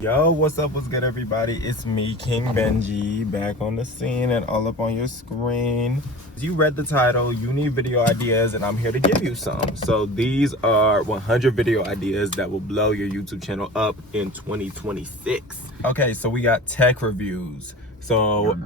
Yo, what's up, what's good, everybody? It's me, King Benjy, back on the scene and all up on your screen. You read the title, you need video ideas, and I'm here to give you some. So these are 100 video ideas that will blow your YouTube channel up in 2026. Okay, so we got tech reviews. So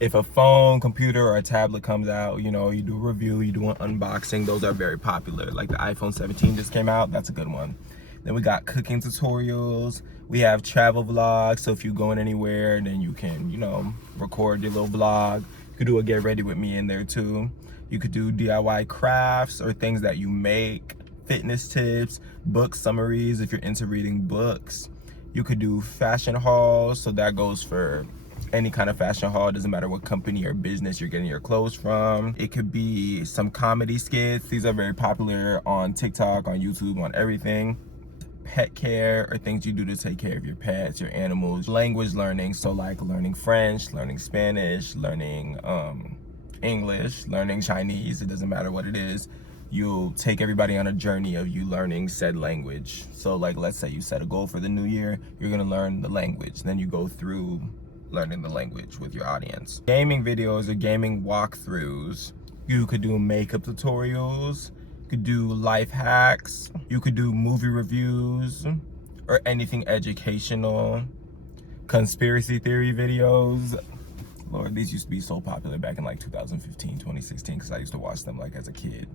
if a phone, computer, or a tablet comes out, you know, you do a review, you do an unboxing. Those are very popular. Like the iPhone 17 just came out, that's a good one. Then we got cooking tutorials. We have travel vlogs. So if you're going anywhere, then you can, you know, record your little vlog. You could do a get ready with me in there too. You could do DIY crafts or things that you make, fitness tips, book summaries if you're into reading books. You could do fashion hauls. So that goes for any kind of fashion haul. It doesn't matter what company or business you're getting your clothes from. It could be some comedy skits. These are very popular on TikTok, on YouTube, on everything. Pet care, or things you do to take care of your pets, your animals. Language learning, so like learning French, learning Spanish, learning English, learning Chinese. It doesn't matter what it is. You'll take everybody on a journey of you learning said language. So like, let's say you set a goal for the new year, you're gonna learn the language. Then you go through learning the language with your audience. Gaming videos or gaming walkthroughs. You could do makeup tutorials. You could do life hacks. You could do movie reviews or anything educational. Conspiracy theory videos. Lord, these used to be so popular back in like 2015, 2016, because I used to watch them like as a kid.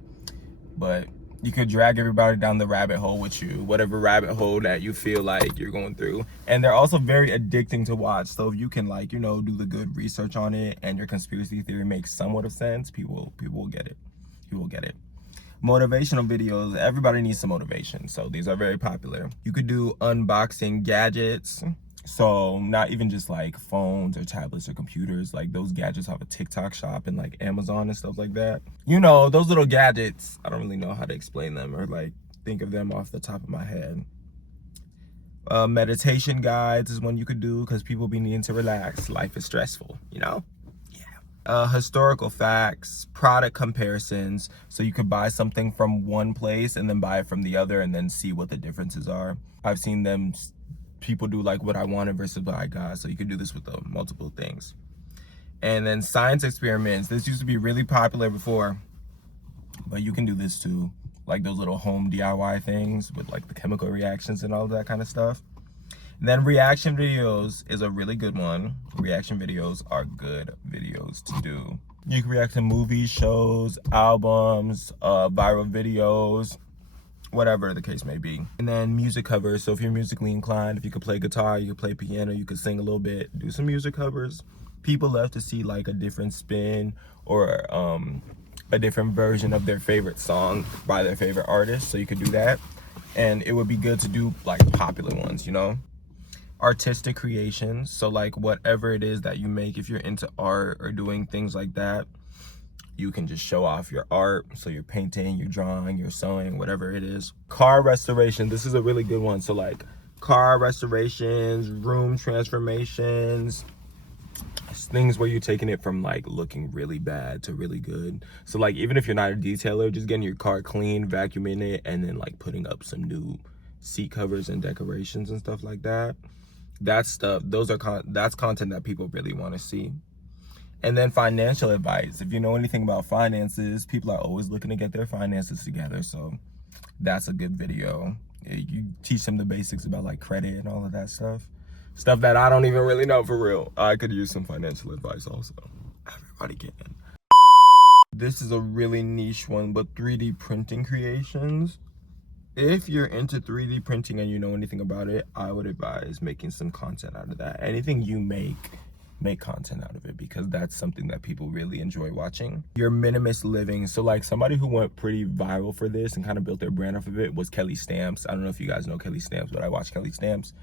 But you could drag everybody down the rabbit hole with you, whatever rabbit hole that you feel like you're going through. And they're also very addicting to watch. So if you can, like, you know, do the good research on it and your conspiracy theory makes somewhat of sense, people will get it. People will get it. Motivational videos, everybody needs some motivation, so these are very popular. You could do unboxing gadgets, so not even just like phones or tablets or computers. Like those gadgets have a TikTok shop and like Amazon and stuff like that. You know, those little gadgets, I don't really know how to explain them or like think of them off the top of my head. Meditation guides is one you could do because people be needing to relax. Life is stressful, you know? Historical facts, product comparisons, so you could buy something from one place and then buy it from the other and then see what the differences are. I've seen people do like what I wanted versus what I got, so you could do this with multiple things. And then science experiments. This used to be really popular before, but you can do this too, like those little home DIY things with like the chemical reactions and all of that kind of stuff. And then reaction videos is a really good one. Reaction videos are good videos to do. You can react to movies, shows, albums, viral videos, whatever the case may be. And then music covers. So if you're musically inclined, if you could play guitar, you could play piano, you could sing a little bit, do some music covers. People love to see like a different spin or a different version of their favorite song by their favorite artist. So you could do that. And it would be good to do like popular ones, you know? Artistic creations, so like whatever it is that you make, if you're into art or doing things like that, you can just show off your art. So you're painting, you're drawing, you're sewing, whatever it is. Car restoration, this is a really good one. So like car restorations, room transformations, things where you're taking it from like looking really bad to really good. So like even if you're not a detailer, just getting your car clean, vacuuming it, and then like putting up some new seat covers and decorations and stuff like that. That's content that people really want to see. And then financial advice. If you know anything about finances, people are always looking to get their finances together, so that's a good video. You teach them the basics about like credit and all of that stuff that I don't even really know for real. I could use some financial advice also. Everybody can. This is a really niche one, but 3D printing creations. If you're into 3D printing and you know anything about it, I would advise making some content out of that. Anything you make content out of it, because that's something that people really enjoy watching. Your minimalist living. So like somebody who went pretty viral for this and kind of built their brand off of it was Kelly Stamps. I don't know if you guys know Kelly Stamps, but I watch Kelly Stamps.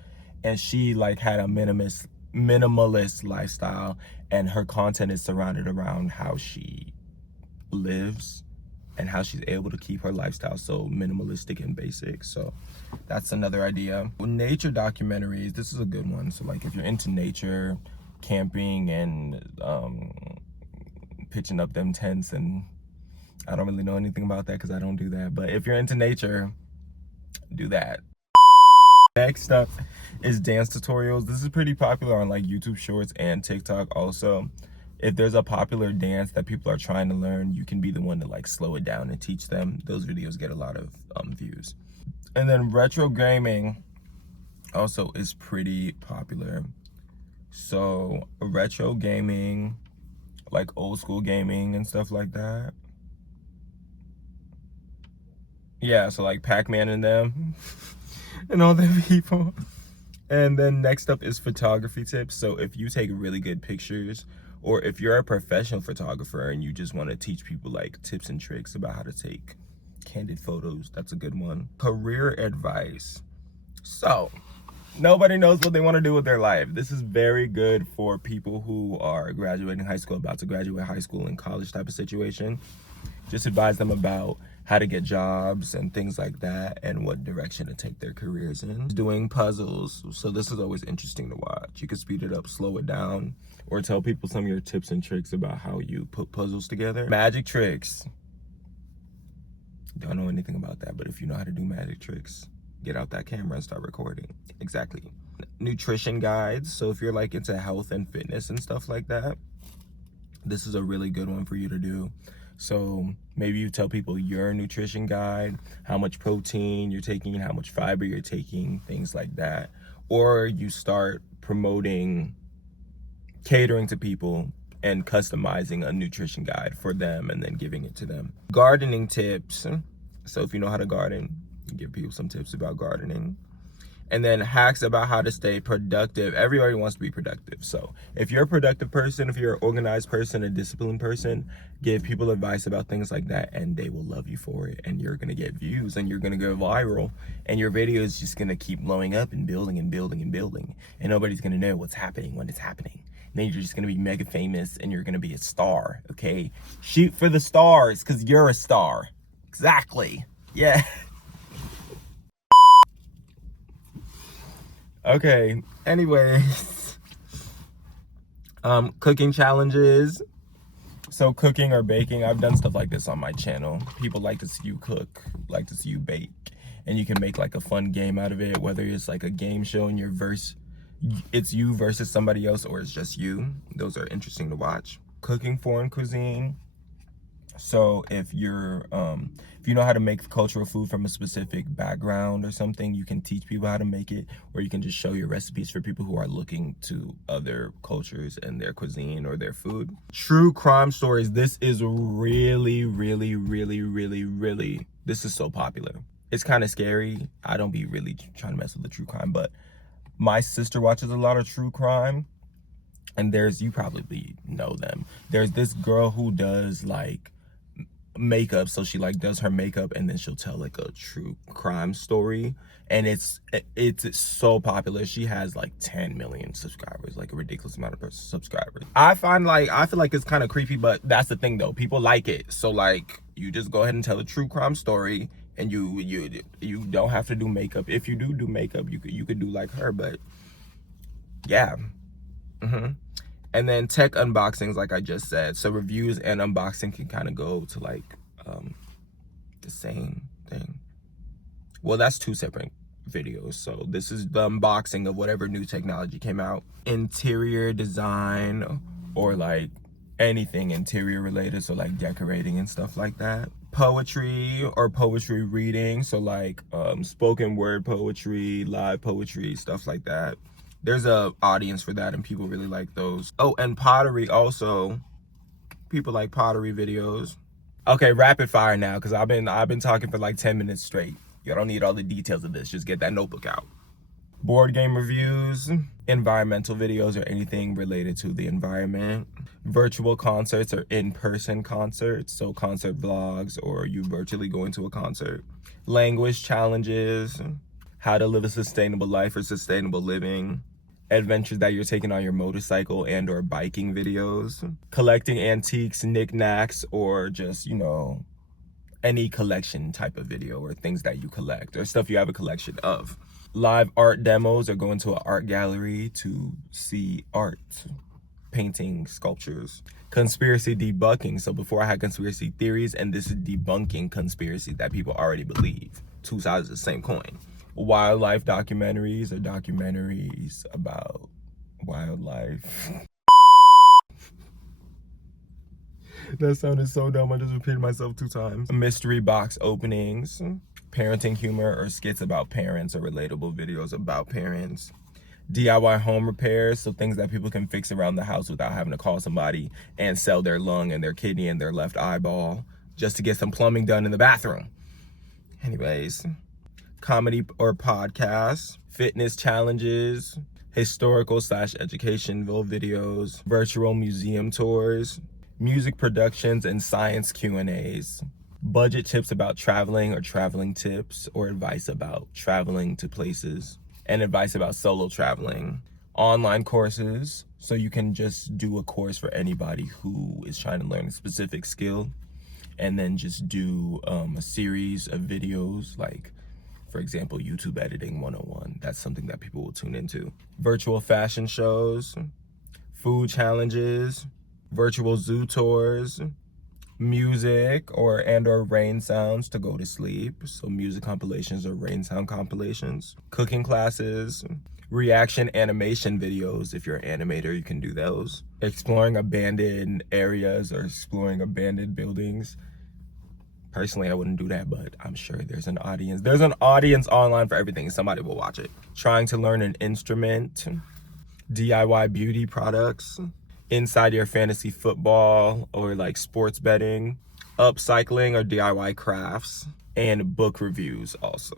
And she like had a minimalist lifestyle, and her content is surrounded around how she lives and how she's able to keep her lifestyle so minimalistic and basic. So that's another idea. Nature documentaries, this is a good one. So like if you're into nature, camping, and pitching up them tents, and I don't really know anything about that because I don't do that, but if you're into nature, do that. Next up is dance tutorials. This is pretty popular on like YouTube Shorts and TikTok also. If there's a popular dance that people are trying to learn, you can be the one to like slow it down and teach them. Those videos get a lot of views. And then retro gaming also is pretty popular. So retro gaming, like old school gaming and stuff like that. Yeah, so like Pac-Man and them and all them people. And then next up is photography tips. So if you take really good pictures, or if you're a professional photographer and you just want to teach people like tips and tricks about how to take candid photos, that's a good one. Career advice. So nobody knows what they want to do with their life. This is very good for people who are graduating high school, about to graduate high school and college type of situation. Just advise them about how to get jobs and things like that, and what direction to take their careers in. Doing puzzles. So this is always interesting to watch. You can speed it up, slow it down, or tell people some of your tips and tricks about how you put puzzles together. Magic tricks. Don't know anything about that, but if you know how to do magic tricks, get out that camera and start recording. Exactly. Nutrition guides. So if you're like into health and fitness and stuff like that, this is a really good one for you to do. So maybe you tell people your nutrition guide, how much protein you're taking, how much fiber you're taking, things like that. Or you start promoting catering to people and customizing a nutrition guide for them and then giving it to them. Gardening tips. So if you know how to garden, you give people some tips about gardening. And then hacks about how to stay productive. Everybody wants to be productive. So if you're a productive person, if you're an organized person, a disciplined person, give people advice about things like that and they will love you for it. And you're going to get views and you're going to go viral. And your video is just going to keep blowing up and building and building and building. And nobody's going to know what's happening when it's happening. And then you're just going to be mega famous and you're going to be a star. Okay? Shoot for the stars because you're a star. Exactly. Yeah. Okay, anyways, cooking challenges. So cooking or baking, I've done stuff like this on my channel. People like to see you cook, like to see you bake, and you can make like a fun game out of it, whether it's like a game show and it's you versus somebody else, or it's just you. Those are interesting to watch. Cooking foreign cuisine. So if you know how to make cultural food from a specific background or something, you can teach people how to make it, or you can just show your recipes for people who are looking to other cultures and their cuisine or their food. True crime stories. This is really, this is so popular. It's kind of scary. I don't be really trying to mess with the true crime, but my sister watches a lot of true crime. And you probably know them. There's this girl who does like makeup, so she like does her makeup and then she'll tell like a true crime story, and it's so popular. She has like 10 million subscribers, like a ridiculous amount of subscribers. I feel like it's kind of creepy, but that's the thing though, people like it. So like you just go ahead and tell a true crime story, and you don't have to do makeup. If you do makeup, you could do like her, but yeah. And then tech unboxings, like I just said. So reviews and unboxing can kind of go to like the same thing. Well, that's two separate videos. So this is the unboxing of whatever new technology came out. Interior design, or like anything interior related, so like decorating and stuff like that. Poetry or poetry reading, so like spoken word poetry, live poetry, stuff like that. There's a audience for that and people really like those. Oh, and pottery also. People like pottery videos. Okay, rapid fire now, because I've been talking for like 10 minutes straight. You don't need all the details of this. Just get that notebook out. Board game reviews, environmental videos, or anything related to the environment. Virtual concerts or in-person concerts, so concert vlogs, or you virtually go into a concert. Language challenges, how to live a sustainable life or sustainable living. Adventures that you're taking on your motorcycle and or biking videos. Collecting antiques, knickknacks, or just, you know, any collection type of video, or things that you collect or stuff you have a collection of. Live art demos, or going to an art gallery to see art, painting, sculptures. Conspiracy debunking. So before I had conspiracy theories, and this is debunking conspiracy that people already believe. Two sides of the same coin. wildlife documentaries or documentaries about wildlife. That sounded so dumb, I just repeated myself 2 times. Mystery box openings, parenting humor or skits about parents or relatable videos about parents. DIY home repairs, so things that people can fix around the house without having to call somebody and sell their lung and their kidney and their left eyeball just to get some plumbing done in the bathroom. Anyways, comedy or podcasts, fitness challenges, historical/educational videos, virtual museum tours, music productions and science Q&As, budget tips about traveling or traveling tips or advice about traveling to places, and advice about solo traveling, online courses, so you can just do a course for anybody who is trying to learn a specific skill, and then just do a series of videos, like for example, YouTube editing 101. That's something that people will tune into. Virtual fashion shows, food challenges, virtual zoo tours, music or rain sounds to go to sleep, so music compilations or rain sound compilations, cooking classes, reaction animation videos. If you're an animator, you can do those. Exploring abandoned areas or exploring abandoned buildings. Personally, I wouldn't do that, but I'm sure there's an audience. There's an audience online for everything. Somebody will watch it. Trying to learn an instrument, DIY beauty products, inside your fantasy football or like sports betting, upcycling or DIY crafts, and book reviews also.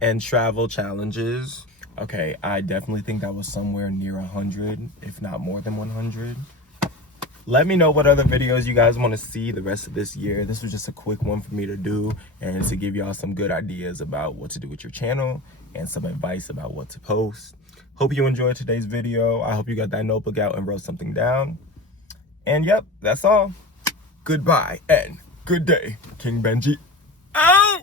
And travel challenges. Okay, I definitely think that was somewhere near 100, if not more than 100. Let me know what other videos you guys want to see the rest of this year. This was just a quick one for me to do and to give y'all some good ideas about what to do with your channel and some advice about what to post. Hope you enjoyed today's video. I hope you got that notebook out and wrote something down. And yep, that's all. Goodbye and good day. King Benjy out!